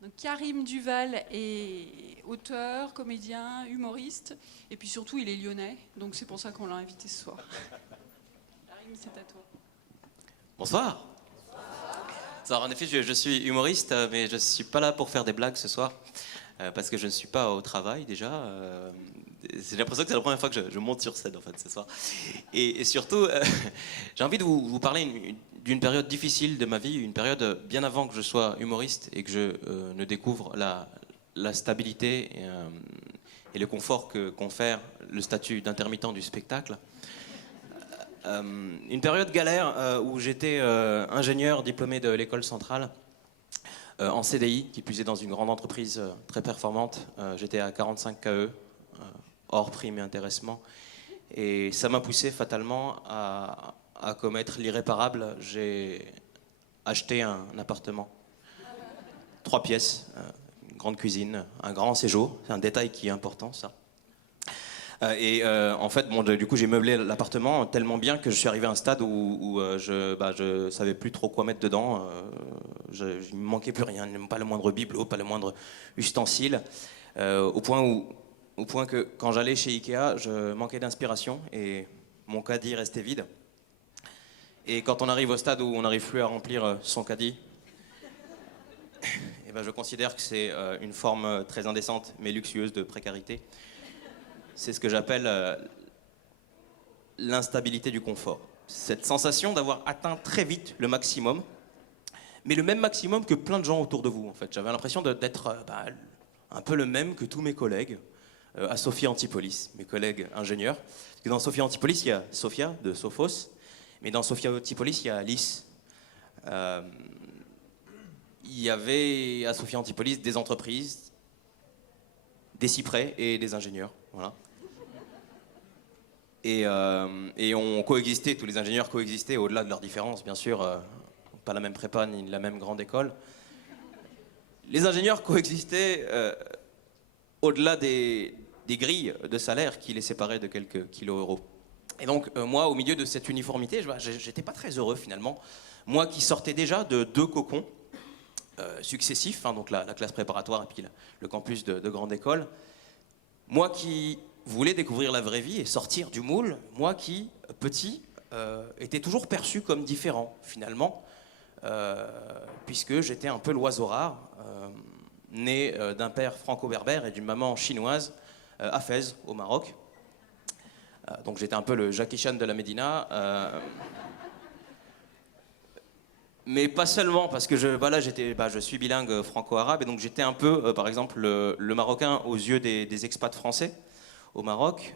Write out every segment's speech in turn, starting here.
Donc Karim Duval est auteur, comédien, humoriste, et puis surtout il est lyonnais, donc c'est pour ça qu'on l'a invité ce soir. Karim, c'est à toi. Bonsoir. Alors, en effet, je suis humoriste, mais je ne suis pas là pour faire des blagues ce soir, parce que je ne suis pas au travail déjà. J'ai l'impression que c'est la première fois que je monte sur scène en fait ce soir. Et surtout, j'ai envie de vous parler d'une période difficile de ma vie, une période bien avant que je sois humoriste et que je ne découvre la stabilité et le confort que confère le statut d'intermittent du spectacle. Une période galère où j'étais ingénieur diplômé de l'école centrale en CDI, qui plus est dans une grande entreprise très performante. J'étais à 45 KE, hors prime et intéressement. Et ça m'a poussé fatalement à commettre l'irréparable. J'ai acheté un appartement. 3 pièces, une grande cuisine, un grand séjour. C'est un détail qui est important, ça. En fait, bon, du coup, j'ai meublé l'appartement tellement bien que je suis arrivé à un stade où je savais plus trop quoi mettre dedans. Il me manquait plus rien, pas le moindre bibelot, pas le moindre ustensile. Au point que quand j'allais chez Ikea, je manquais d'inspiration et mon caddie restait vide. Et quand on arrive au stade où on n'arrive plus à remplir son caddie, et ben je considère que c'est une forme très indécente mais luxueuse de précarité. C'est ce que j'appelle l'instabilité du confort. Cette sensation d'avoir atteint très vite le maximum, mais le même maximum que plein de gens autour de vous, en fait. J'avais l'impression d'être un peu le même que tous mes collègues à Sophia Antipolis, mes collègues ingénieurs. Parce que dans Sophia Antipolis, il y a Sophia de Sophos, mais dans Sophia Antipolis, il y a Alice. Il y avait à Sophia Antipolis des entreprises, des cyprès et des ingénieurs. Voilà. Et on coexistait, tous les ingénieurs coexistaient au-delà de leurs différences, bien sûr, pas la même prépa ni la même grande école. Les ingénieurs coexistaient au-delà des grilles de salaire qui les séparaient de quelques kilos euros. Et donc, moi, au milieu de cette uniformité, j'étais pas très heureux finalement. Moi qui sortais déjà de 2 cocons successifs, hein, donc la classe préparatoire et puis le campus de grande école, moi qui voulais découvrir la vraie vie et sortir du moule, moi qui, petit, était toujours perçu comme différent, finalement, puisque j'étais un peu l'oiseau rare, né d'un père franco-berbère et d'une maman chinoise, à Fès, au Maroc. Donc j'étais un peu le Jackie Chan de la Médina. Mais pas seulement, parce que je suis bilingue franco-arabe, et donc j'étais un peu, par exemple, le Marocain aux yeux des expats français au Maroc,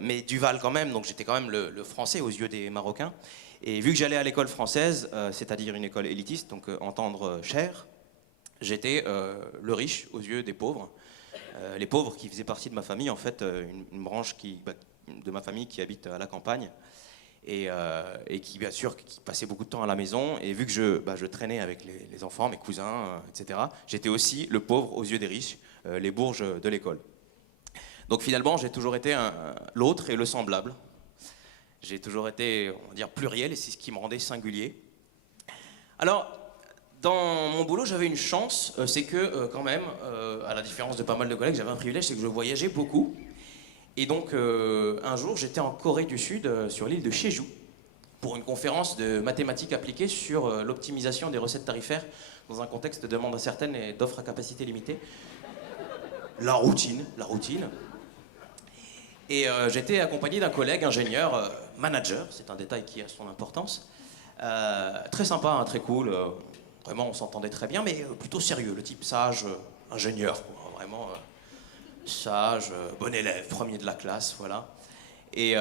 mais Duval quand même, donc j'étais quand même le Français aux yeux des Marocains. Et vu que j'allais à l'école française, c'est-à-dire une école élitiste, donc entendre cher, j'étais le riche aux yeux des pauvres. Les pauvres qui faisaient partie de ma famille, en fait, une branche de ma famille qui habite à la campagne. Et qui, bien sûr, qui passait beaucoup de temps à la maison. Et vu que je traînais avec les enfants, mes cousins, etc., j'étais aussi le pauvre aux yeux des riches, les bourges de l'école. Donc finalement, j'ai toujours été l'autre et le semblable. J'ai toujours été, on va dire, pluriel, et c'est ce qui me rendait singulier. Alors, dans mon boulot, j'avais une chance, c'est que quand même, à la différence de pas mal de collègues, j'avais un privilège, c'est que je voyageais beaucoup. Et donc, un jour, j'étais en Corée du Sud, sur l'île de Jeju, pour une conférence de mathématiques appliquées sur l'optimisation des recettes tarifaires dans un contexte de demande incertaine et d'offres à capacité limitée. La routine. Et j'étais accompagné d'un collègue ingénieur, manager, c'est un détail qui a son importance, très sympa, hein, très cool, vraiment on s'entendait très bien, mais plutôt sérieux, le type sage, ingénieur, quoi, vraiment... sage, bon élève, premier de la classe, voilà. Et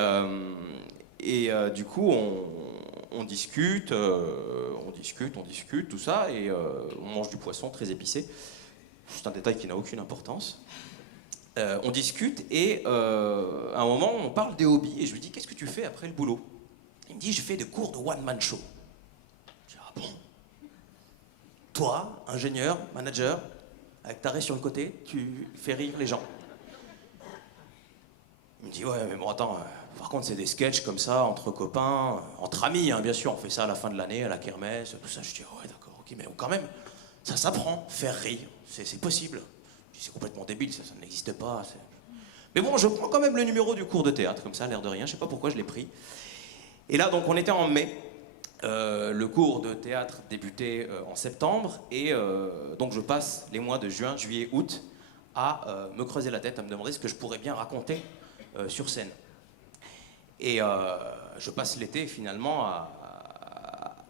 du coup, on discute, tout ça, et on mange du poisson très épicé. C'est un détail qui n'a aucune importance. On discute, et à un moment, on parle des hobbies, et je lui dis, qu'est-ce que tu fais après le boulot? Il me dit, je fais des cours de one-man show. Je dis, ah bon? Toi, ingénieur, manager, avec ta raie sur le côté, tu fais rire les gens. Il me dit, ouais, mais bon, attends, par contre, c'est des sketchs comme ça, entre copains, entre amis, hein, bien sûr, on fait ça à la fin de l'année, à la kermesse, tout ça. Je dis, ouais, d'accord, ok, mais quand même, Ça s'apprend, faire rire, c'est possible. C'est complètement débile, ça n'existe pas. Mais bon, je prends quand même le numéro du cours de théâtre, comme ça, l'air de rien, je sais pas pourquoi je l'ai pris. Et là, donc, on était en mai. Le cours de théâtre débutait en septembre, et donc je passe les mois de juin, juillet, août à me creuser la tête, à me demander ce que je pourrais bien raconter sur scène. Et je passe l'été finalement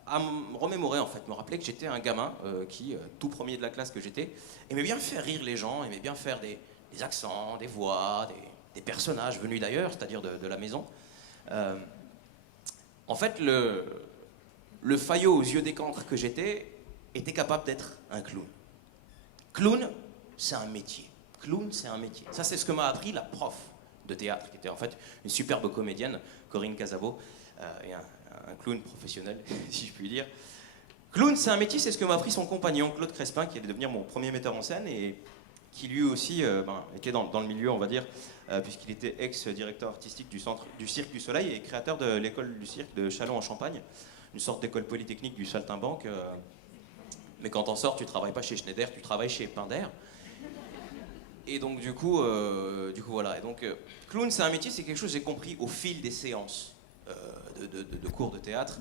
à me remémorer, en fait, me rappeler que j'étais un gamin qui, tout premier de la classe que j'étais, aimait bien faire rire les gens, aimait bien faire des accents, des voix, des personnages venus d'ailleurs, c'est-à-dire de la maison. En fait, le faillot aux yeux d'écancre que j'étais était capable d'être un clown. Clown, c'est un métier. Clown, c'est un métier. Ça, c'est ce que m'a appris la prof de théâtre, qui était en fait une superbe comédienne, Corinne Casabo, et un clown professionnel, si je puis dire. Clown, c'est un métier, c'est ce que m'a appris son compagnon, Claude Crespin, qui allait devenir mon premier metteur en scène, et qui lui aussi était dans le milieu, on va dire, puisqu'il était ex-directeur artistique du Cirque du Soleil et créateur de l'école du cirque de Châlons-en-Champagne, une sorte d'école polytechnique du saltimbanque. Mais quand t'en sors, tu travailles pas chez Schneider, tu travailles chez Pinder. Et donc du coup voilà. Et donc clown, c'est un métier, c'est quelque chose que j'ai compris au fil des séances de cours de théâtre.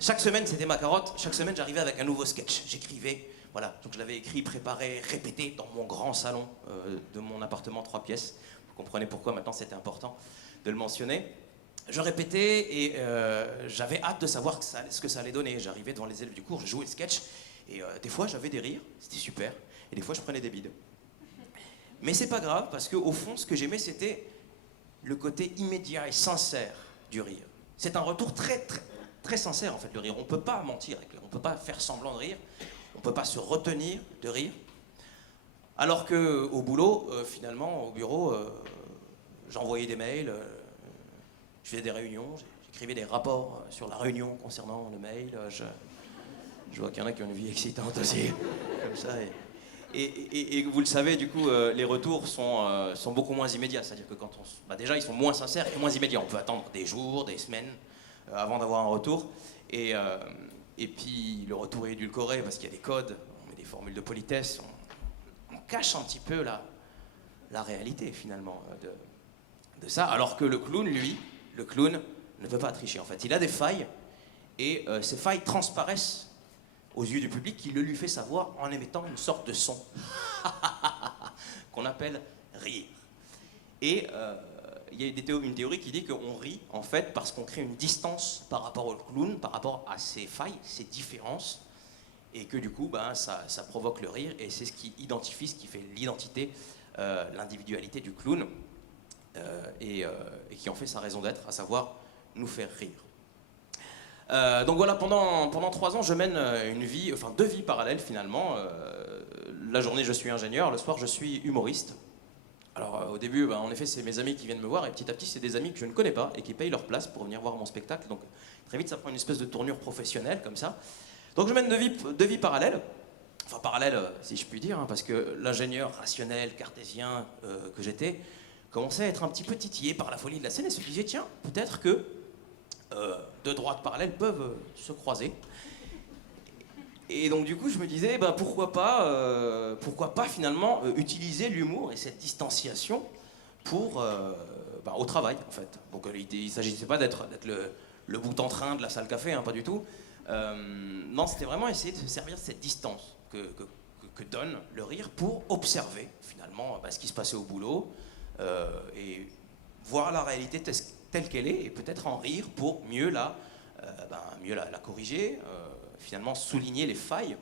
Chaque semaine, c'était ma carotte. Chaque semaine, j'arrivais avec un nouveau sketch. J'écrivais, voilà. Donc je l'avais écrit, préparé, répété dans mon grand salon de mon appartement 3 pièces. Vous comprenez pourquoi maintenant c'était important de le mentionner. Je répétais et j'avais hâte de savoir ce que ça allait donner. J'arrivais devant les élèves du cours, je jouais le sketch et des fois j'avais des rires, c'était super, et des fois je prenais des bides. Mais c'est pas grave parce qu'au fond, ce que j'aimais, c'était le côté immédiat et sincère du rire. C'est un retour très, très, très sincère en fait, le rire. On peut pas mentir avec le rire, on peut pas faire semblant de rire, on peut pas se retenir de rire. Alors que au boulot, finalement, au bureau, j'envoyais des mails. Je faisais des réunions, j'écrivais des rapports sur la réunion concernant le mail. Je vois qu'il y en a qui ont une vie excitante aussi, comme ça. Et vous le savez, du coup, les retours sont beaucoup moins immédiats. C'est-à-dire que déjà, ils sont moins sincères et moins immédiats. On peut attendre des jours, des semaines avant d'avoir un retour. Et puis, le retour est édulcoré parce qu'il y a des codes, on met des formules de politesse, on cache un petit peu la réalité, finalement, de ça. Alors que le clown, lui, le clown ne peut pas tricher en fait. Il a des failles et ces failles transparaissent aux yeux du public qui le lui fait savoir en émettant une sorte de son qu'on appelle rire. Et il y a une théorie qui dit qu'on rit en fait parce qu'on crée une distance par rapport au clown, par rapport à ses failles, ses différences, et que du coup ça provoque le rire et c'est ce qui identifie, ce qui fait l'identité, l'individualité du clown. Et qui en fait sa raison d'être, à savoir nous faire rire. Donc voilà, pendant 3 ans, je mène deux vies parallèles finalement. La journée, je suis ingénieur, le soir, je suis humoriste. Alors au début, en effet, c'est mes amis qui viennent me voir, et petit à petit, c'est des amis que je ne connais pas et qui payent leur place pour venir voir mon spectacle. Donc très vite, ça prend une espèce de tournure professionnelle comme ça. Donc je mène deux vies parallèles. Enfin parallèles, si je puis dire, hein, parce que l'ingénieur rationnel, cartésien que j'étais, commençait à être un petit peu titillé par la folie de la scène et se disait tiens, peut-être que deux droites parallèles peuvent se croiser. Et donc du coup je me disais pourquoi pas finalement utiliser l'humour et cette distanciation pour au travail en fait. Donc il ne s'agissait pas d'être le bout en train de la salle café, hein, pas du tout. Non, c'était vraiment essayer de se servir de cette distance que donne le rire pour observer finalement ce qui se passait au boulot. Et voir la réalité telle qu'elle est et peut-être en rire pour mieux la corriger, finalement souligner les failles.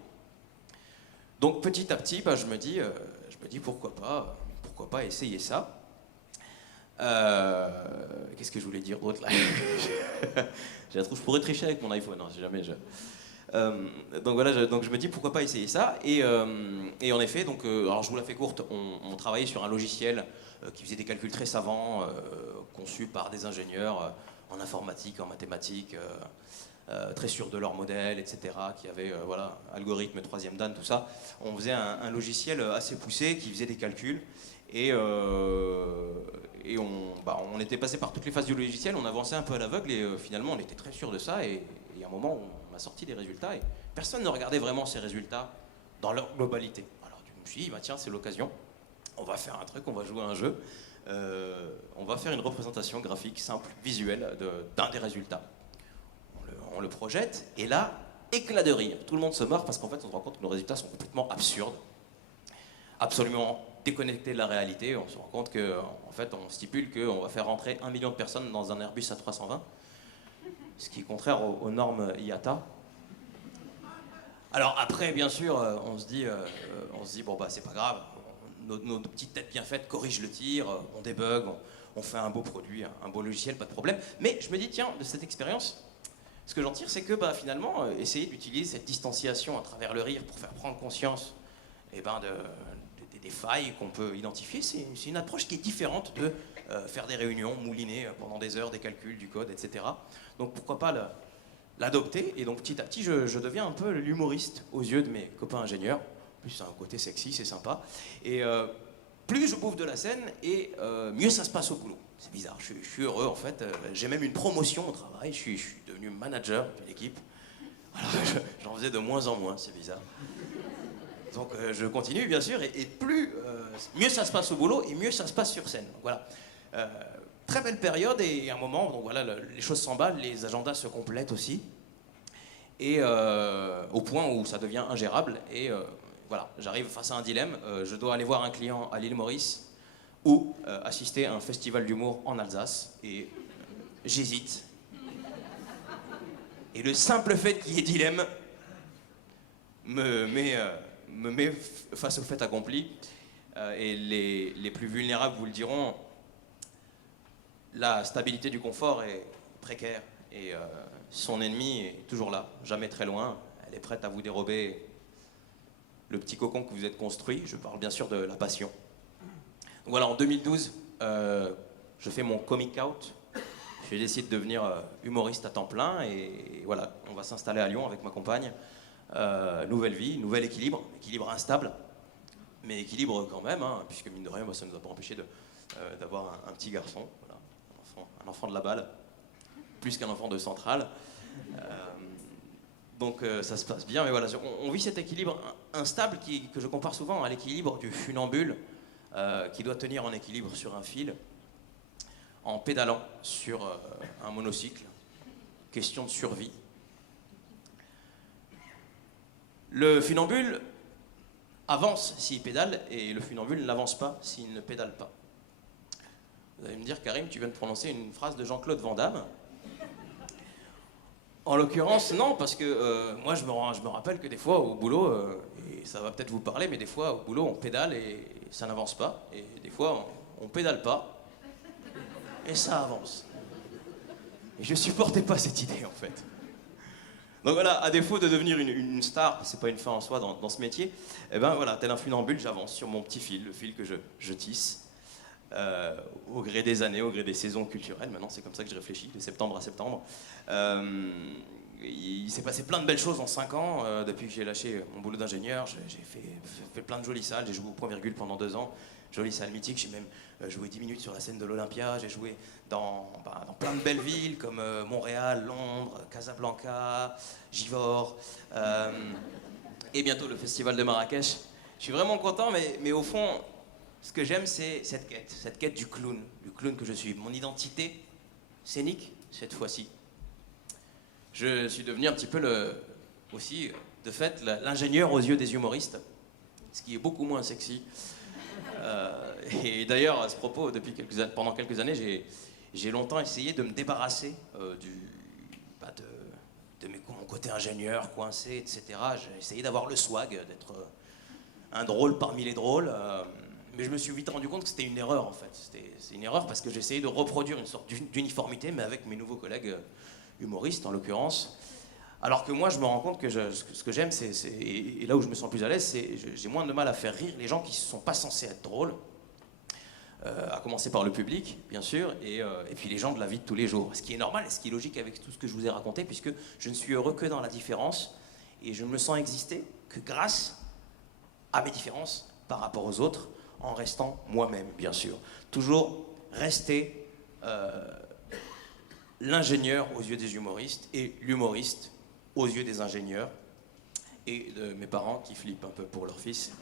Donc petit à petit, je me dis pourquoi pas essayer ça. Qu'est-ce que je voulais dire d'autre là? Je pourrais tricher avec mon iPhone, hein, si jamais je... donc voilà, donc je me dis pourquoi pas essayer ça. Et en effet, alors je vous la fais courte, on travaillait sur un logiciel qui faisait des calculs très savants, conçus par des ingénieurs en informatique, en mathématiques, très sûrs de leur modèle, etc., qui avaient, algorithme, troisième dan, tout ça. On faisait un logiciel assez poussé qui faisait des calculs, et on était passé par toutes les phases du logiciel, on avançait un peu à l'aveugle, et finalement on était très sûr de ça, et à un moment on a sorti des résultats, et personne ne regardait vraiment ces résultats dans leur globalité. Alors je me suis dit, bah, tiens, c'est l'occasion, on va faire un truc, on va jouer à un jeu, on va faire une représentation graphique simple, visuelle, d'un des résultats. On le projette, et là, éclat de rire. Tout le monde se marre parce qu'en fait, on se rend compte que nos résultats sont complètement absurdes, absolument déconnectés de la réalité. On se rend compte qu'en fait, on stipule qu'on va faire rentrer 1 million de personnes dans un Airbus A320, ce qui est contraire aux normes IATA. Alors après, bien sûr, on se dit bon bah c'est pas grave, nos petites têtes bien faites corrigent le tir, on débug, on fait un beau produit, un beau logiciel, pas de problème. Mais je me dis, tiens, de cette expérience, ce que j'en tire, c'est que bah, finalement, essayer d'utiliser cette distanciation à travers le rire pour faire prendre conscience des failles qu'on peut identifier, c'est une approche qui est différente de faire des réunions, mouliner pendant des heures des calculs, du code, etc. Donc pourquoi pas l'adopter, et donc petit à petit je deviens un peu l'humoriste aux yeux de mes copains ingénieurs. En plus c'est un côté sexy, c'est sympa, et plus je bouffe de la scène, et mieux ça se passe au boulot. C'est bizarre, je suis heureux en fait, j'ai même une promotion au travail, je suis devenu manager de l'équipe. Voilà, j'en faisais de moins en moins, c'est bizarre. Donc je continue bien sûr, et plus mieux ça se passe au boulot, et mieux ça se passe sur scène. Donc, voilà. Très belle période, et à un moment, donc voilà, les choses s'emballent, les agendas se complètent aussi, et au point où ça devient ingérable, et voilà, j'arrive face à un dilemme, je dois aller voir un client à l'île Maurice, ou assister à un festival d'humour en Alsace, et j'hésite. Et le simple fait qu'il y ait dilemme me met face au fait accompli, et les plus vulnérables vous le diront, la stabilité du confort est précaire, et son ennemi est toujours là, jamais très loin. Elle est prête à vous dérober le petit cocon que vous êtes construit. Je parle bien sûr de la passion. Donc voilà, en 2012, je fais mon coming out. Je décide de devenir humoriste à temps plein, et voilà, on va s'installer à Lyon avec ma compagne. Nouvelle vie, nouvel équilibre instable, mais équilibre quand même, hein, puisque mine de rien, ça ne nous a pas empêché d'avoir un petit garçon. Voilà. Un enfant de la balle, plus qu'un enfant de centrale. Donc ça se passe bien, mais voilà, on vit cet équilibre instable que je compare souvent à l'équilibre du funambule qui doit tenir en équilibre sur un fil en pédalant sur un monocycle. Question de survie. Le funambule avance s'il pédale, et le funambule n'avance pas s'il ne pédale pas. Vous allez me dire, Karim, tu viens de prononcer une phrase de Jean-Claude Van Damme. En l'occurrence, non, parce que moi, je me rappelle que des fois, au boulot, et ça va peut-être vous parler, mais des fois, au boulot, on pédale et ça n'avance pas. Et des fois, on pédale pas et ça avance. Et je supportais pas cette idée, en fait. Donc voilà, à défaut de devenir une star, c'est pas une fin en soi dans ce métier, et ben voilà, tel un funambule, j'avance sur mon petit fil, le fil que je tisse. Au gré des années, au gré des saisons culturelles. Maintenant, c'est comme ça que je réfléchis, de septembre à septembre. Il s'est passé plein de belles choses en 5 ans. Depuis que j'ai lâché mon boulot d'ingénieur, j'ai fait plein de jolies salles. J'ai joué au point virgule pendant 2 ans. Jolie salle mythique. J'ai même joué 10 minutes sur la scène de l'Olympia. J'ai joué dans plein de belles villes comme Montréal, Londres, Casablanca, Givors. Et bientôt le festival de Marrakech. Je suis vraiment content, mais au fond, ce que j'aime, c'est cette quête du clown que je suis. Mon identité scénique, cette fois-ci. Je suis devenu un petit peu aussi, de fait, l'ingénieur aux yeux des humoristes, ce qui est beaucoup moins sexy. Et d'ailleurs, à ce propos, pendant quelques années, j'ai longtemps essayé de me débarrasser de mon côté ingénieur, coincé, etc. J'ai essayé d'avoir le swag, d'être un drôle parmi les drôles. Mais je me suis vite rendu compte que c'était une erreur, en fait. C'est une erreur parce que j'essayais de reproduire une sorte d'uniformité, mais avec mes nouveaux collègues humoristes, en l'occurrence. Alors que moi, je me rends compte que ce que j'aime, et là où je me sens plus à l'aise, c'est j'ai moins de mal à faire rire les gens qui ne sont pas censés être drôles, à commencer par le public, bien sûr, et puis les gens de la vie de tous les jours. Ce qui est normal et ce qui est logique avec tout ce que je vous ai raconté, puisque je ne suis heureux que dans la différence, et je ne me sens exister que grâce à mes différences par rapport aux autres, en restant moi-même, bien sûr. Toujours rester l'ingénieur aux yeux des humoristes et l'humoriste aux yeux des ingénieurs. et de mes parents qui flippent un peu pour leur fils.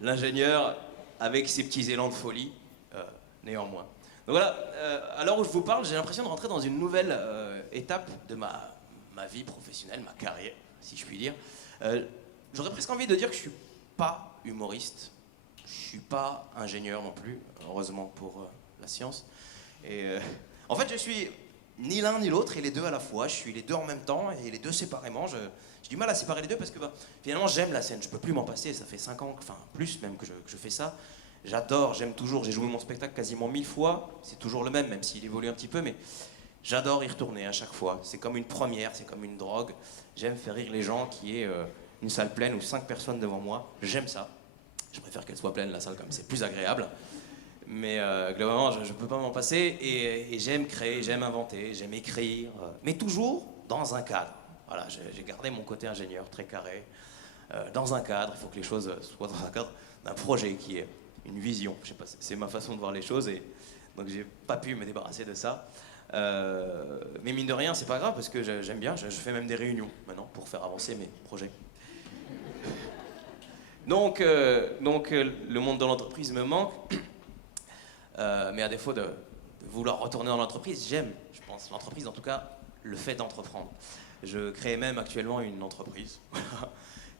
L'ingénieur avec ses petits élans de folie, néanmoins. Donc voilà, à l'heure où je vous parle, j'ai l'impression de rentrer dans une nouvelle étape de ma vie professionnelle, ma carrière, si je puis dire. J'aurais presque envie de dire que je suis pas humoriste, je suis pas ingénieur non plus, heureusement pour la science. Et en fait, je suis ni l'un ni l'autre et les deux à la fois. Je suis les deux en même temps et les deux séparément. J'ai du mal à séparer les deux parce que finalement j'aime la scène, je peux plus m'en passer. Ça fait 5 ans, enfin plus même que je fais ça. J'adore, j'aime toujours. J'ai joué mon spectacle quasiment 1000 fois. C'est toujours le même s'il évolue un petit peu, mais j'adore y retourner à chaque fois. C'est comme une première, c'est comme une drogue. J'aime faire rire les gens, qu'il y ait une salle pleine ou 5 personnes devant moi. J'aime ça. Je préfère qu'elle soit pleine, la salle, comme c'est plus agréable. Mais globalement, je ne peux pas m'en passer. Et j'aime créer, j'aime inventer, j'aime écrire. Mais toujours dans un cadre. Voilà, j'ai gardé mon côté ingénieur très carré. Dans un cadre, il faut que les choses soient dans un cadre d'un projet qui est une vision. Je sais pas, c'est ma façon de voir les choses. Et donc, j'ai pas pu me débarrasser de ça. Mais mine de rien, c'est pas grave parce que j'aime bien. Je fais même des réunions maintenant pour faire avancer mes projets. Donc, le monde de l'entreprise me manque. Mais à défaut de vouloir retourner dans l'entreprise, j'aime, je pense, l'entreprise, en tout cas, le fait d'entreprendre. Je crée même actuellement une entreprise,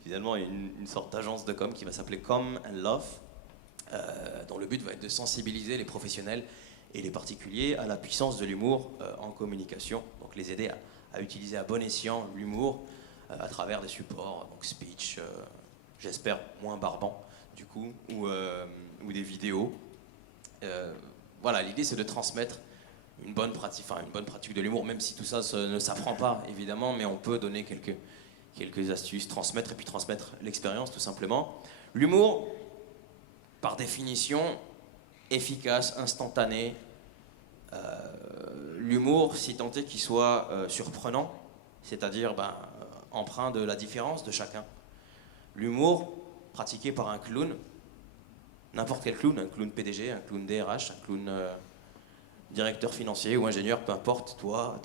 finalement une sorte d'agence de com qui va s'appeler Com and Love, dont le but va être de sensibiliser les professionnels et les particuliers à la puissance de l'humour en communication, donc les aider à utiliser à bon escient l'humour à travers des supports, donc speech, j'espère moins barbant du coup, ou des vidéos. Voilà, l'idée c'est de transmettre une bonne pratique de l'humour, même si tout ça ne s'apprend pas évidemment, mais on peut donner quelques astuces, transmettre et puis transmettre l'expérience tout simplement. L'humour, par définition, efficace, instantané. L'humour, si tant est qu'il soit surprenant, c'est-à-dire empreint de la différence de chacun. L'humour pratiqué par un clown, n'importe quel clown, un clown PDG, un clown DRH, un clown directeur financier ou ingénieur, peu importe, toi,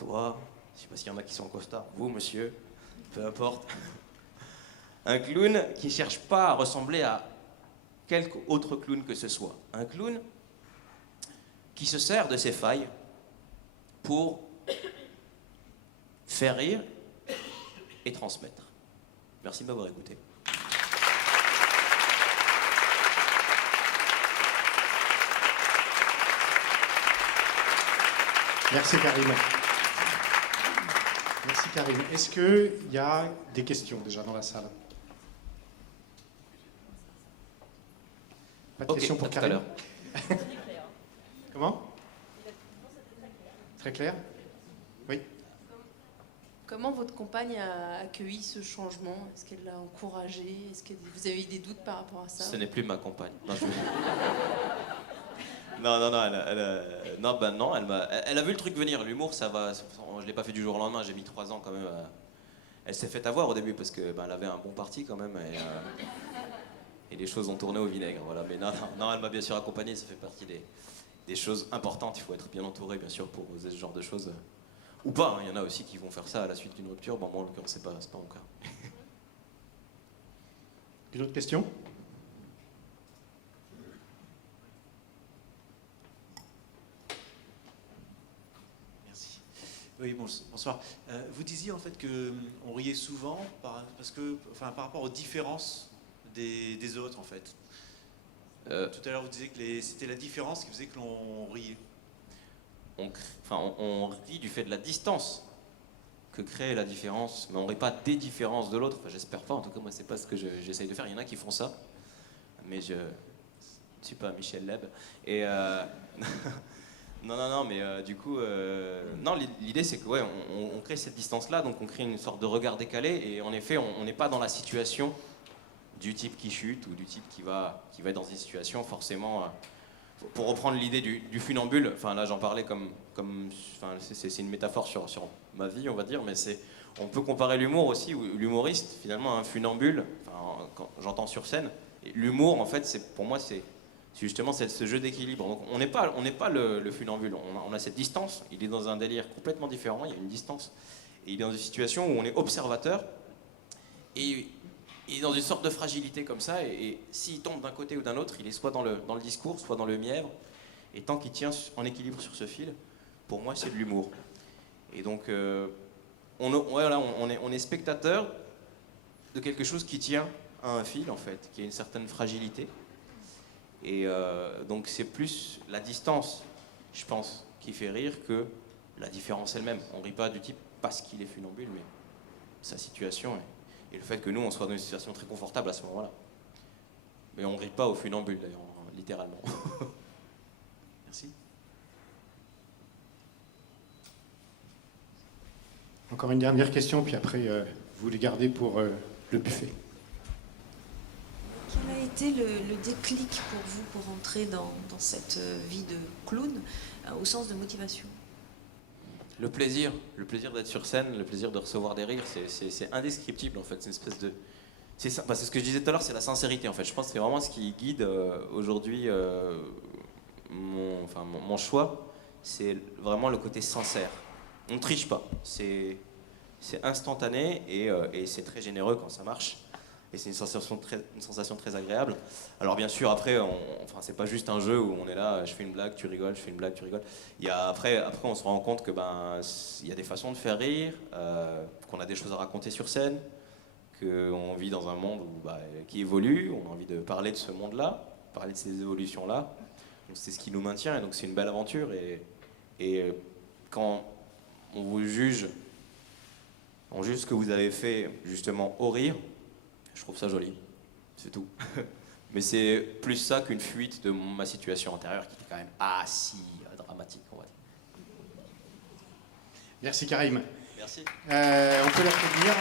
je sais pas s'il y en a qui sont en costard, vous monsieur, peu importe. Un clown qui ne cherche pas à ressembler à quelque autre clown que ce soit. Un clown qui se sert de ses failles pour faire rire et transmettre. Merci de m'avoir écouté. Merci Karim. Merci Karim. Est-ce qu'il y a des questions déjà dans la salle? Pas de questions pour Karim? Comment? Très clair? Oui. Comment votre compagne a accueilli ce changement? Est-ce qu'elle l'a encouragé? Est-ce que vous avez eu des doutes par rapport à ça? Ce n'est plus ma compagne. Non, elle a vu le truc venir. L'humour, ça va. Je l'ai pas fait du jour au lendemain. J'ai mis 3 ans quand même. Elle s'est fait avoir au début parce que elle avait un bon parti quand même et les choses ont tourné au vinaigre. Voilà. Mais non, elle m'a bien sûr accompagné. Ça fait partie des choses importantes. Il faut être bien entouré, bien sûr, pour oser ce genre de choses. Ou pas. Il y en a aussi qui vont faire ça à la suite d'une rupture. Bon, moi, en l'occurrence, c'est pas mon cas. Une autre question? Oui, bonsoir. Vous disiez en fait qu'on riait souvent par rapport aux différences des autres en fait. Tout à l'heure vous disiez que c'était la différence qui faisait que l'on riait. On rit du fait de la distance que crée la différence, mais on rit pas des différences de l'autre. Enfin, j'espère pas, en tout cas moi c'est pas ce que j'essaye de faire. Il y en a qui font ça, mais je ne suis pas Michel Leb. Et Non, mais du coup, non, l'idée c'est que on crée cette distance-là, donc on crée une sorte de regard décalé, et en effet, on n'est pas dans la situation du type qui chute ou du type qui va être dans une situation forcément. Pour reprendre l'idée du funambule, enfin là j'en parlais c'est une métaphore sur ma vie, on va dire, mais on peut comparer l'humour aussi, ou l'humoriste finalement à un funambule. Enfin, quand j'entends sur scène, l'humour en fait, pour moi c'est justement ce jeu d'équilibre. Donc on n'est pas le funambule, on a cette distance, il est dans un délire complètement différent, il y a une distance, et il est dans une situation où on est observateur, Et il est dans une sorte de fragilité comme ça, et s'il tombe d'un côté ou d'un autre, il est soit dans le discours, soit dans le mièvre. Et tant qu'il tient en équilibre sur ce fil, pour moi, c'est de l'humour. Et donc, on est spectateur de quelque chose qui tient à un fil, en fait, qui a une certaine fragilité. Et donc, c'est plus la distance, je pense, qui fait rire que la différence elle-même. On rit pas du type parce qu'il est funambule, mais sa situation et le fait que nous, on soit dans une situation très confortable à ce moment-là. Mais on rit pas au funambule, d'ailleurs, littéralement. Merci. Encore une dernière question, puis après, vous les gardez pour le buffet. Quel a été le déclic pour vous pour entrer dans cette vie de clown au sens de motivation? Le plaisir d'être sur scène, le plaisir de recevoir des rires, c'est indescriptible en fait. C'est une espèce de, c'est ce que je disais tout à l'heure, c'est la sincérité en fait. Je pense que c'est vraiment ce qui guide aujourd'hui mon choix, c'est vraiment le côté sincère. On ne triche pas, c'est instantané et c'est très généreux quand ça marche. Et c'est une sensation très agréable. Alors bien sûr, après, c'est pas juste un jeu où on est là, je fais une blague, tu rigoles, je fais une blague, tu rigoles. Après, on se rend compte que il y a des façons de faire rire, qu'on a des choses à raconter sur scène, qu'on vit dans un monde qui évolue, on a envie de parler de ce monde-là, parler de ces évolutions-là. Donc c'est ce qui nous maintient, et donc c'est une belle aventure. Et quand on vous juge, on juge ce que vous avez fait justement au rire. Je trouve ça joli, c'est tout. Mais c'est plus ça qu'une fuite de ma situation antérieure qui était quand même dramatique, on va dire. Merci Karim. Merci. On peut l'applaudir.